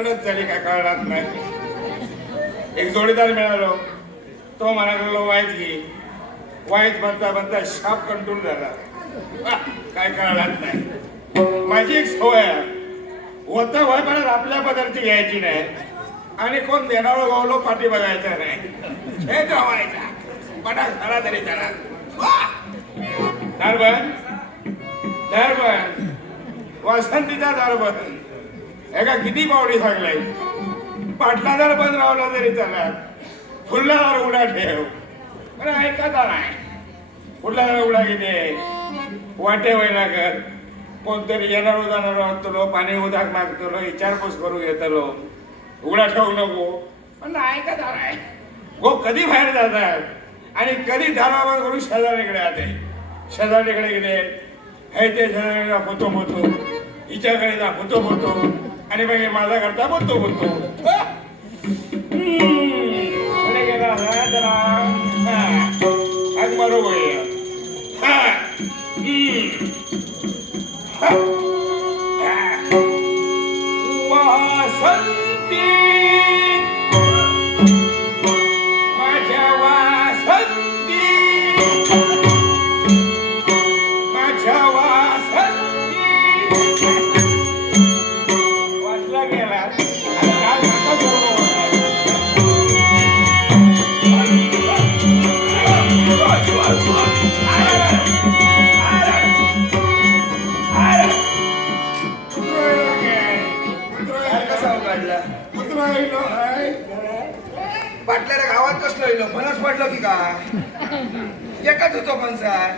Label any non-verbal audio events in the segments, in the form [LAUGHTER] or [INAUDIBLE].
कडक झाली काय कळणार नाही. एक जोडीदार मिळालो. तो मला लागलो वाईट घे. वाईट म्हणता म्हणता शाप कंट्रोल झाला. काय कळणार नाही. माझी एक सवय आहे. होतं वय परत आपल्या पदार्थी घ्यायची नाही. आणि कोण देणारो गावलो पाठी बघायचा नाही. हे गावायचा पटाक झाला तरी त्याला दार बंद दार बंद वासंतीचा दार एका किती पावडी सांगलाय? पाटला जर बंद रावला तरी त्याला फुल्ला जर उघडा ठेव. अरे ऐकायचा नाही फुल्ला जर उडा किती वाटे वयला कर. कोणतरी येणारो जाणारो असतलो पाणी उदाक मागतलो विचारपूस करू येतलो उघडा ठेवू नको. पण ऐकता नाही गो कधी बाहेर जातात आणि कधी धारावर करून शेजारीकडे आते शेजारीकडे गेले हे ते शेजारीकडे दाखवतो मोठो. हिच्याकडे दाखवतो मोठो. आणि मग माझा घरचा बोलतो बोलतो. कडे गेला जरा. आज बरोबर आहे. वासंती. माझ्या वासंती. उघडला कुत्रा येलो आहे. पाटल्याला गावात कसलं येलो फणस पडलं की काय एकच होतो पंचाय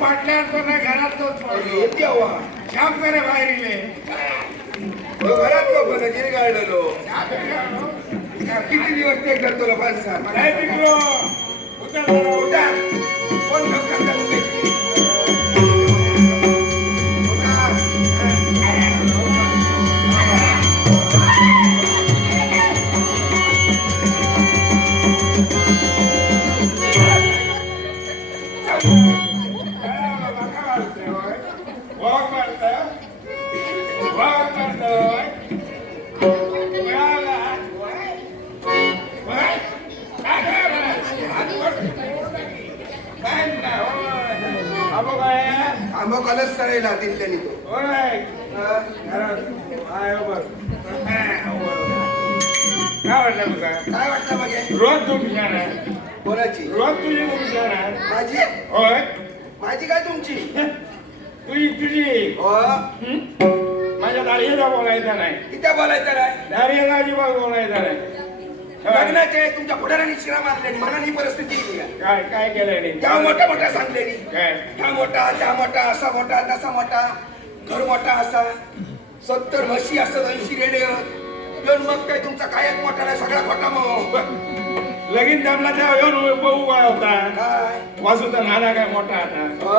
पाटल्यात पण नाही, घरात तोच पडलो. काम करे बाहेर तो घरात पण गिरी गाडलो किती दिवस ते करतो पंचा नाही तिकडं. उतर. कोण ठोक कलच सरायला दिल्याने तो. काय वाटलं तुला? काय वाटलं मग रोज तू हुशार आहे. कोणाची? रोज तुझी हुशार आहे. माझी? होय. माझी काय तुमची? [LAUGHS] तुझी तुझी हो माझ्या दाढीचा बोलायचा नाही इथे बोलायचं नाही दाढीचा अजिबात बोलायचा नाही लग्नाचे तुमच्या पुढाऱ्यांनी शिरा मारलेली म्हणून ही परिस्थिती. काय काय केलं रे त्या मोठ्या मोठ्या सांगलेली काय हा मोठा त्या मोठा असा मोठा तसा मोठा घर मोठा असा सत्तर म्हशी असत ऐंशी रेडे येऊन मग काय तुमचा काय एक मोठा नाही सगळा खोटा मग लगीन जमला तेव्हा येऊन बहू काय होता काय वासूचा नाना काय मोठा आता हो?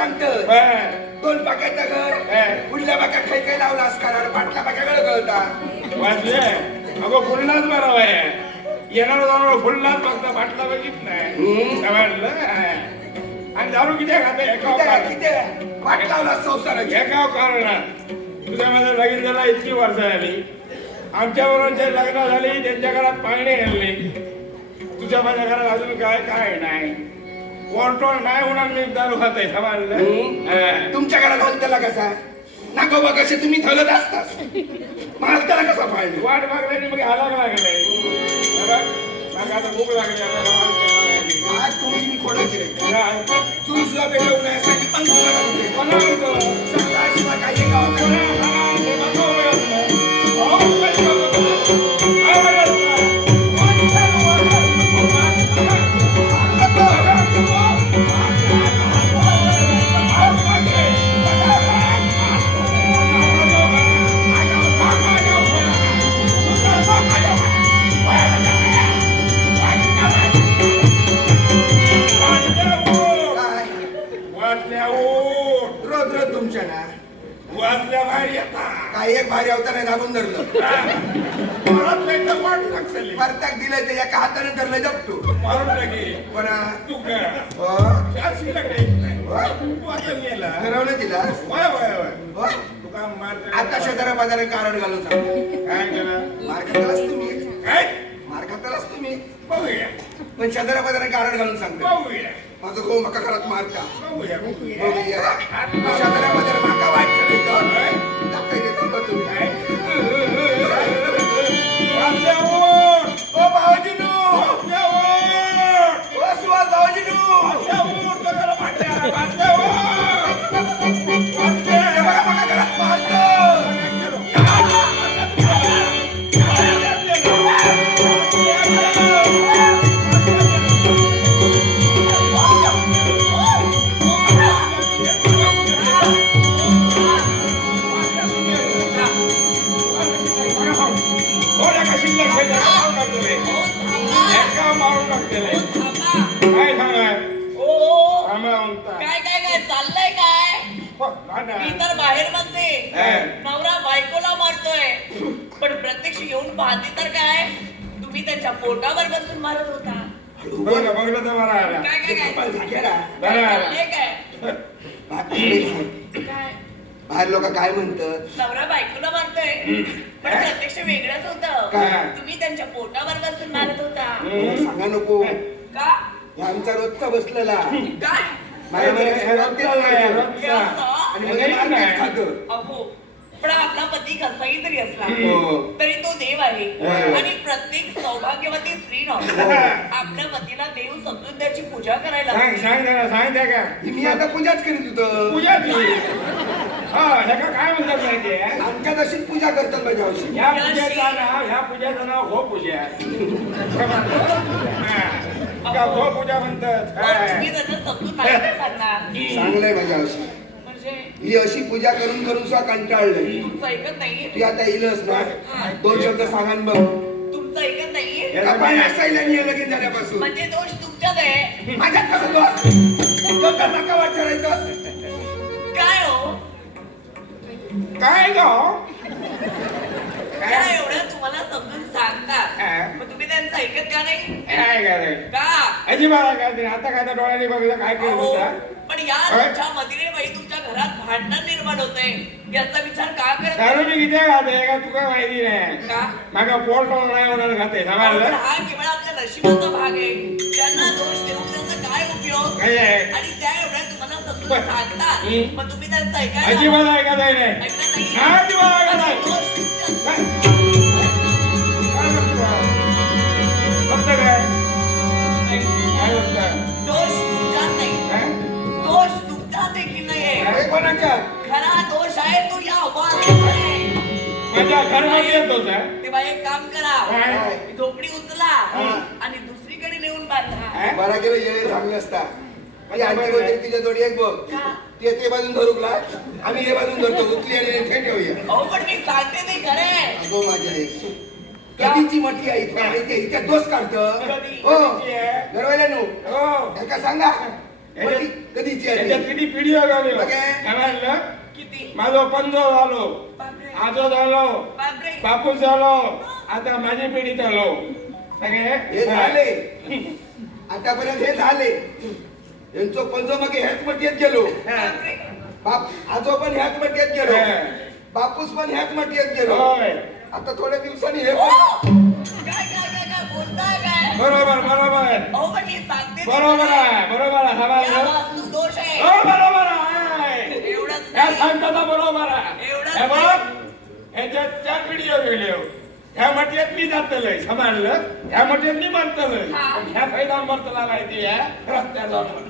सांगत. दोन पाक्याचं घर. पुढल्या बाक्या खाई काही लावला असकार पाटल्या बाक्या गळ गळता. वाचले अगो फुलनाच बरं आहे येणार जाणार फुलनाच फक्त बाटला बघित नाही. समजलं. आणि दारू किती खाते? एका किती वाट लावला संसाराची. एका कारणात तुझ्या माझं लगीन झाला इतकी वर्ष झाली. आमच्या बरोबर जे लग्न झाली त्यांच्या घरात पाणी घालली. तुझ्या माझ्या घरात अजून काय काय नाही. वॉन्टोळ नाही होणार मी दारू खाते समजलं हम्म. हा. तुमच्या घरात त्याला कसा नागोबा कसे तुम्ही थलत असतास महाल त्याला कसा पाहिजे वाट मागल्याने मग हालाक लागले मग आता भूक लागली. आज तुमची मी कोणाची रे काय? चूल सुद्धा पेटवू नये अंगुला घालते कोणा होतं? सकाळ शिवाय काही गावात वाचल्या बाहेर येतात काय एक भारी अवतार दाबून धरलं. परत तर वाट लागली. परताक दिलंय ते एका हाताने धरलं जपतो मारून टाकी पण तू काय हो. आता गेला ठरवलं तिला? वय वय वय हो. तुका आता मार आता शेजाऱ्या बाजारे कारण घालून सांगतो काय केलं मार्गातलाच तुम्ही काय? मार्गातलाच तुम्ही बघूया. पण शेजाऱ्या बाजारे कारण घालून सांगतो बघूया. माझं गो मका घरात मारता. बघूया बघूया. बघूया. शेजाऱ्या बाजारे माका वाट करायचं दाखवायला येतो का तुम्ही? काय? वाजल्या मी तर बाहेर म्हणते. नवरा बायकोला मारतोय. पण प्रत्यक्ष येऊन पाहते तर काय? तुम्ही त्यांच्या पोटावर बसून मारत होता. बघलं बघलं तर बरं आला. काय काय काय? पण जागेरा. काय? बरं चाललंय आला काय? बाहेर काय? बाहेर लोक काय म्हणतात? नवरा बायकोला मारतोय. पण प्रत्यक्ष वेगळंच होतं? तुम्ही त्यांच्या पोटावर बसून मारत होता. मला सांगा नको. का? आमचा रोजचा बसलेला. काय? माझ्या हे रोजचा आहे, रोजचा. असं? आणि म्हणजे मार तेच खातं. अहो पण आपला पती कसाही तरी असला हो. तरी तो देव आहे हो. आणि प्रत्येक सौभाग्यवती स्त्री हो. आपल्या पतीला देव समजून त्याची पूजा करायला सांग हवी. सांग जरा सांग त्या का मी आता पूजाच करीत होतो पूजा ती हा ह्याका काय म्हणतात माहितीये आमच्या तशीच पूजा करतात माझ्या हौशी ह्या पूजेचं नाव ह्या पूजेचं नाव हो पूजा हा. का हो पूजा म्हणतात हा. तुम्ही त्यांना समजून नाही का सांगणार चांगलंय माझ्या म्हणजे ही अशी पूजा करून करून सुद्धा कंटाळलंय तुमचं ऐकत नाहीये? ती आता येईलच ना? दोन शब्द सांगा न बघ तुमचं ऐकत नाहीये? नाही झाल्यापासून. म्हणजे दोष तुमच्यात आहे. माझ्यात कसं दोष? तो तर नका वाट करायचं काय हो? काय गाव काय एवढं तुम्हाला समजून सांगतात. हा. मग तुम्ही त्यांचं ऐकत का नाही? काय काय का? अजिबात काय नाही. आता काय त्या डोळ्याने बघितलं काय केलं अहो, होता? पण या काय? तुमच्या मदिरे बाई तुमच्या घरात भांडण निर्माण होतंय. याचा विचार का करत दारू नाही? मी किती खाते का तुका माहिती नाही. का? मागा पोट नाही होणार खाते. समजलं? हा केवळ आपल्या नशिबाचा भाग आहे. त्यांना दोष देऊन त्यांचा काय उपयोग? काय आहे? आणि त्या एवढ्या तुम्हाला समजून बरं. सांगतात. मग तुम्ही त्यांचं ऐकायला अजिबात ऐकत नाही. ऐकत नाही अजिबात ऐकत नाही. दोष. दोष नाही? दोष देखील खरा दोष आहे तो या. माझ्या घरमध्ये आहे. तेव्हा एक काम करा? झोपडी उचला. आणि दुसरीकडे नेऊन बांधा? बरा गेलं येळे चांगले असता माझी आणखी होती तिच्या जोडी एक बघ. का? ते ते बाजून धरूकला आम्ही हे बाजून धरतो. उचली आणि इथे ठेवूया. अहो पण मी सांगते ते खरे अगो माझ्या आई कधीची म्हटली आई? तुला माहिती आहे हिच्यात दोष काढत. कधी? हो. कधीची आहे? नो. हो. का सांगा? मती कधीची त्याच्यात आहे किती पिढी. समजलं किती? माझं पंजो झालो. बापरे. आजो झालो. बापरे. बापूस झालो. आता माझी पिढी झालो. सगळे? हे झाले. आतापर्यंत हे झाले. यांचं पंजो मग ह्याच मट्यात गेलो. बाप आजो पण ह्याच मट्यात गेलो. बापूस पण ह्याच मट्यात गेलो. होय. आता थोड्या दिवसांनी हे काय काय काय काय काय? बरोबर बरोबर. बरोबर. आहे बरोबर आहे. दोष आहे. हो बरोबर आहे. एवढंच या नाही. सांगता बरोबर आहे. हे. ह्याच्यात चार पिढीवर गेले ह्या मट्यात मी जातलंय समजलं ह्या मट्यात मी मरतलंय. हा. ह्या फायदा मरतला माहिती आहे. रस्त्यात जाऊन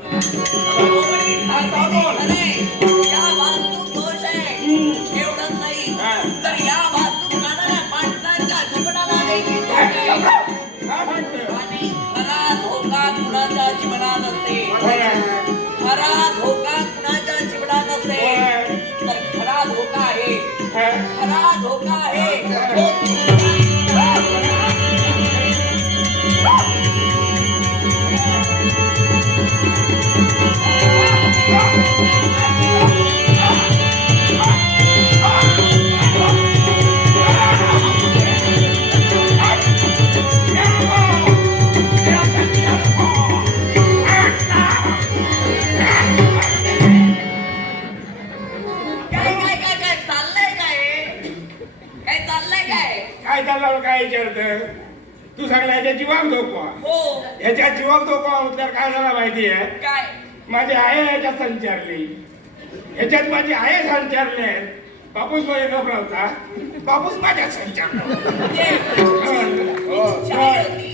काय चाललंय काय? काय चाललं काय विचारत? तू सांगला याच्या जीवाक धोको हो. याच्या जीवाक धोको म्हटल्यावर काय झाला माहिती आहे? काय? माझी आहे याच्यात संचारली. याच्यात माझी आहे संचारले बापूस वय होता. बापूस माझ्यात संचारला. हो,